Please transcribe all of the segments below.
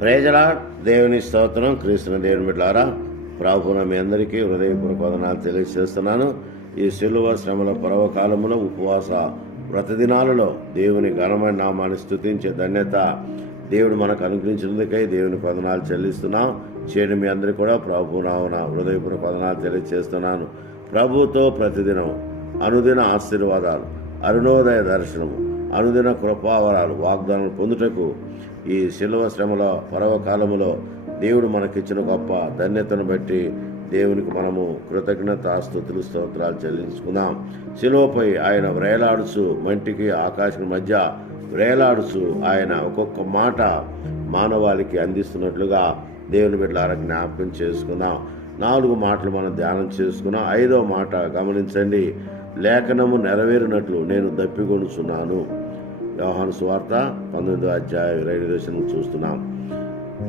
ప్రైజలా దేవుని స్తోత్రం క్రీస్తున్న దేవుని బిడ్డారా ప్రభున మీ అందరికీ హృదయపూర్వక వదనాలు తెలియజేస్తున్నాను. ఈ శిలువ శ్రమల పర్వకాలములో ఉపవాస ప్రతిదినాలలో దేవుని ఘనమైన నామాన్ని స్తుతించే ధన్యత దేవుడు మనకు అనుగ్రహించినందుకై దేవుని పదనాలు చెల్లిస్తున్నాం. చేయడం మీ అందరికీ కూడా ప్రభు నామన హృదయపూర్వక పదనాలు తెలియజేస్తున్నాను. ప్రభుతో ప్రతిదినం అనుదిన ఆశీర్వాదాలు అరుణోదయ దర్శనము అనుదిన కృపావరాలు వాగ్దానం పొందుటకు ఈ శిల్వ శ్రమల పర్వకాలములో దేవుడు మనకిచ్చిన గొప్ప ధన్యతను బట్టి దేవునికి మనము కృతజ్ఞత ఆస్తుతులు స్తోత్రాలు చెల్లించుకుందాం. శిలువపై ఆయన వ్రేలాడుచు మంటికి ఆకాశం మధ్య వ్రేలాడుచు ఆయన ఒక్కొక్క మాట మానవాళికి అందిస్తున్నట్లుగా దేవుని బిడ్డలారా జ్ఞాపకం చేసుకుందాం. నాలుగు మాటలు మనం ధ్యానం చేసుకున్నాం ఐదో మాట గమనించండి. లేఖనము నెరవేరినట్లు నేను దప్పికొనుచున్నాను. వ్యవహాను సువార్త పంతొమ్మిదో అధ్యాయ ఇరవై ఐదు దశను చూస్తున్నాం.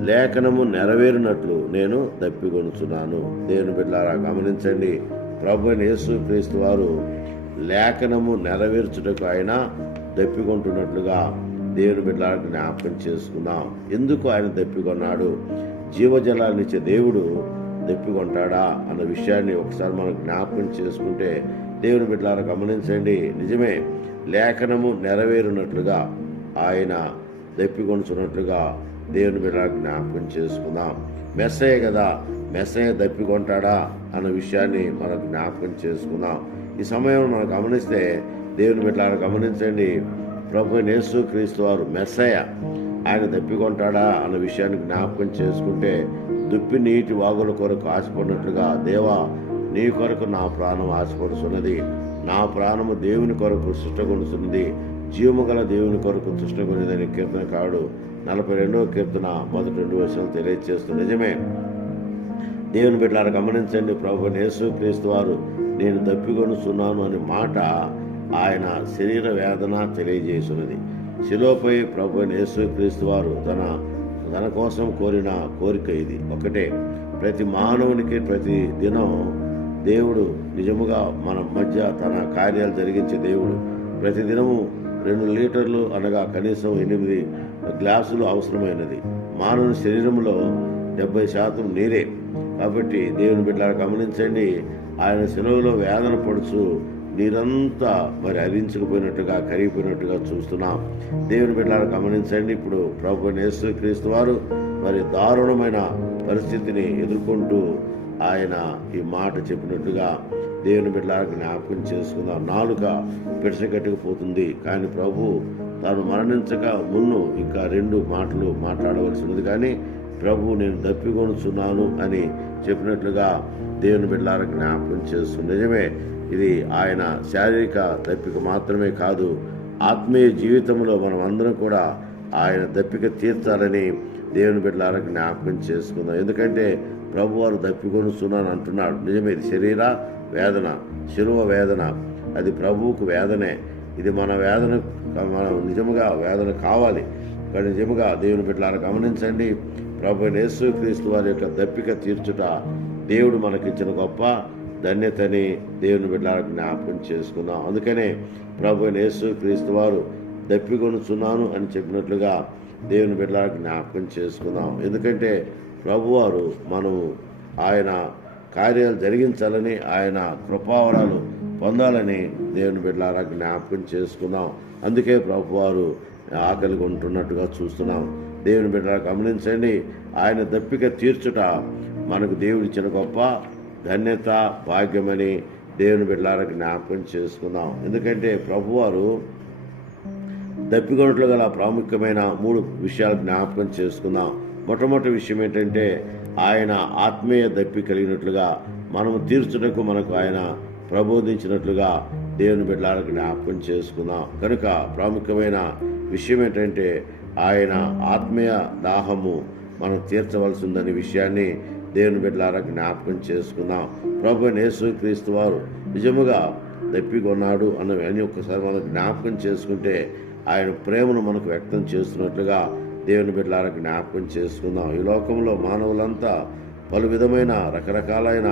లేఖనము నెరవేరినట్లు నేను తప్పికొనుచున్నాను. దేవుని బిడ్డారా గమనించండి. ప్రభు యేసు క్రీస్తు వారు లేఖనము నెరవేర్చుటకు ఆయన తప్పికొంటున్నట్లుగా దేవుని బిడ్డలకు జ్ఞాపకం చేసుకున్నాం ఎందుకు ఆయన తప్పికొన్నాడు? జీవజలాన్నిచ్చే దేవుడు దెప్పికొంటాడా అన్న విషయాన్ని ఒకసారి మనం జ్ఞాపకం చేసుకుంటే దేవుని బిడ్డలను గమనించండి. నిజమే లేఖనము నెరవేరినట్లుగా ఆయన దప్పికొనుచున్నట్లుగా దేవుని బిడ్డలా జ్ఞాపకం చేసుకుందాం. మెస్సయ్య కదా మెస్సయ్య దప్పికొంటాడా అన్న విషయాన్ని మనం జ్ఞాపకం చేసుకుందాం. ఈ సమయంలో మనం గమనిస్తే దేవుని బిడ్డలను గమనించండి. ప్రభు నేసు క్రీస్తు వారు మెస్సయ్య ఆయన దప్పికొంటాడా అన్న విషయాన్ని జ్ఞాపకం చేసుకుంటే దుప్పి నీటి వాగుల కొరకు ఆశపడినట్లుగా దేవా నీ కొరకు నా ప్రాణం ఆశపడుచున్నది. నా ప్రాణము దేవుని కొరకు సృష్టగొనుచున్నది జీవము గల దేవుని కొరకు సృష్టగొనిదని కీర్తన కాడు నలభై రెండవ కీర్తన మొదటి రెండు వర్షాలు తెలియజేస్తూ నిజమే. దేవుని బిడ్డలారా గమనించండి ప్రభు యేసు క్రీస్తు వారు నేను తప్పికొనుచున్నాను అనే మాట ఆయన శరీర వేదన తెలియజేస్తున్నది శిలోపై ప్రభు యేసు క్రీస్తు వారు తన తన కోసం కోరిన కోరిక ఇది. ఒకటే ప్రతి మానవునికి ప్రతి దినం దేవుడు నిజముగా మన మధ్య తన కార్యాలు జరిగించే దేవుడు. ప్రతిదినము రెండు లీటర్లు అనగా కనీసం ఎనిమిది గ్లాసులు అవసరమైనది. మానవుని శరీరంలో డెబ్బై శాతం నీరే. కాబట్టి దేవుని బిడ్డలారా గమనించండి ఆయన సెలవులో వేదన పడుచు నీరంతా మరి హరించుకుపోయినట్టుగా కరిగిపోయినట్టుగా చూస్తున్నాం. దేవుని బిడ్డలారా గమనించండి ఇప్పుడు ప్రభు నేసు క్రీస్తు వారు మరి దారుణమైన పరిస్థితిని ఎదుర్కొంటూ ఆయన ఈ మాట చెప్పినట్టుగా దేవుని బిడ్డలారా జ్ఞాపకం చేసుకుందాం. నాలుక పిడసగట్టుకుపోతుంది కానీ ప్రభు తాను మరణించక మున్ను ఇంకా రెండు మాటలు మాట్లాడవలసి ఉంది కానీ ప్రభు నేను దప్పికొనుచున్నాను అని చెప్పినట్లుగా దేవుని బిడ్డలారా జ్ఞాపకం చేస్తుంది. నిజమే ఇది ఆయన శారీరక దప్పిక మాత్రమే కాదు ఆత్మీయ జీవితంలో మనం అందరం కూడా ఆయన దప్పిక తీర్చాలని దేవుని బిడ్డలారా జ్ఞాపకం చేసుకుందాం. ఎందుకంటే ప్రభువారు దప్పికొనుస్తున్నాను అంటున్నాడు. నిజమే ఇది శరీర వేదన శిలువ వేదన. అది ప్రభువుకు వేదనే. ఇది మన వేదన మన నిజముగా వేదన కావాలి. కానీ నిజముగా దేవుని బిడ్డలారా గమనించండి. ప్రభు యేసు క్రీస్తు వారి యొక్క దప్పిక తీర్చుట దేవుడు మనకిచ్చిన గొప్ప ధన్యతని దేవుని బిడ్డలకు జ్ఞాపకం చేసుకుందాం. అందుకనే ప్రభు యేసు క్రీస్తు వారు దప్పికొనుచున్నాను అని చెప్పినట్లుగా దేవుని బిడ్డ జ్ఞాపకం చేసుకుందాం. ఎందుకంటే ప్రభువారు మనము ఆయన కార్యాలు జరిగించాలని ఆయన కృపావరాలు పొందాలని దేవుని బిడ్డలారా జ్ఞాపకం చేసుకుందాం. అందుకే ప్రభువారు ఆకలి ఉంటున్నట్టుగా చూస్తున్నాం. దేవుని బిడ్డలా గమనించండి ఆయన దప్పిక తీర్చుట మనకు దేవుడిచ్చిన గొప్ప ధన్యత భాగ్యమని దేవుని బిడ్డలారా జ్ఞాపకం చేసుకుందాం. ఎందుకంటే ప్రభువారు దప్పికొనట్లు గల ప్రాముఖ్యమైన మూడు విషయాలు జ్ఞాపకం చేసుకుందాం. మొట్టమొదటి విషయం ఏంటంటే ఆయన ఆత్మీయ దప్పి కలిగినట్లుగా మనము తీర్చుటకు మనకు ఆయన ప్రబోధించినట్లుగా దేవుని బిడ్డలకు జ్ఞాపకం చేసుకుందాం. కనుక ప్రాముఖ్యమైన విషయం ఏంటంటే ఆయన ఆత్మీయ దాహము మనం తీర్చవలసిందనే విషయాన్ని దేవుని బిడ్డలారా జ్ఞాపకం చేసుకుందాం. ప్రభు యేసు క్రీస్తు వారు నిజముగా దప్పికొన్నాడు అన్నవన్నీ ఒక్కసారి మనం జ్ఞాపకం చేసుకుంటే ఆయన ప్రేమను మనకు వ్యక్తం చేస్తున్నట్లుగా దేవుని బిడ్డలారా జ్ఞాపకం చేసుకుందాం. ఈ లోకంలో మానవులంతా పలు విధమైన రకరకాలైన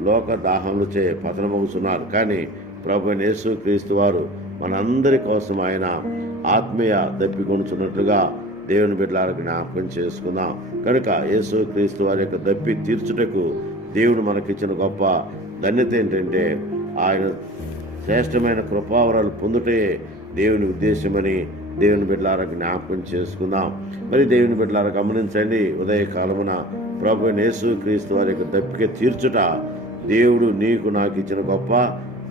లోక దాహములచే పతనమవుతున్నారు. కానీ ప్రభు యేసు క్రీస్తు వారు మనందరి కోసం ఆయన ఆత్మీయ దప్పికొనుచున్నట్లుగా దేవుని బిడ్డలారా జ్ఞాపకం చేసుకుందాం. కనుక యేసు క్రీస్తు వారి యొక్క దప్పి తీర్చుటకు దేవుడు మనకిచ్చిన గొప్ప ధన్యత ఏంటంటే ఆయన శ్రేష్టమైన కృపావరాలు పొందుటే దేవుని ఉద్దేశమని దేవుని బిడ్డలారా జ్ఞాపకం చేసుకుందాం. మరి దేవుని బిడ్డలారా గమనించండి ఉదయకాలమున ప్రభు యేసు క్రీస్తు వారి యొక్క దప్పిక తీర్చుట దేవుడు నీకు నాకు ఇచ్చిన గొప్ప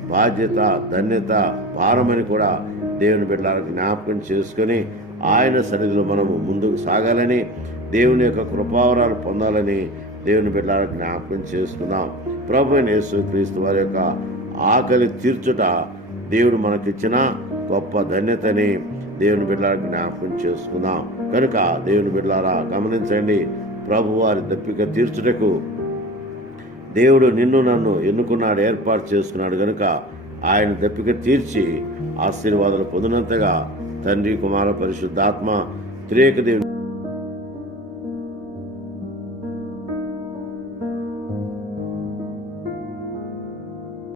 బాధ్యత ధన్యత భారమని కూడా దేవుని బిడ్డలారా జ్ఞాపకం చేసుకొని ఆయన సన్నిధిలో మనము ముందుకు సాగాలని దేవుని యొక్క కృపావరాలు పొందాలని దేవుని బిడ్డలారా జ్ఞాపకం చేసుకుందాం. ప్రభు యేసు క్రీస్తు వారి యొక్క ఆకలి తీర్చుట దేవుడు మనకిచ్చిన గొప్ప ధన్యతని దేవుని బిడ్డలారా జ్ఞాపకం చేసుకుందాం. కనుక దేవుని బిడ్డలారా గమనించండి ప్రభు వారి దప్పిక తీర్చుటకు దేవుడు నిన్ను నన్ను ఎన్నుకున్నాడు ఏర్పాటు చేసుకున్నాడు. కనుక ఆయన దప్పిక తీర్చి ఆశీర్వాదాలు పొందినంతగా తండ్రి కుమార పరిశుద్ధాత్మ త్రేక దేవుని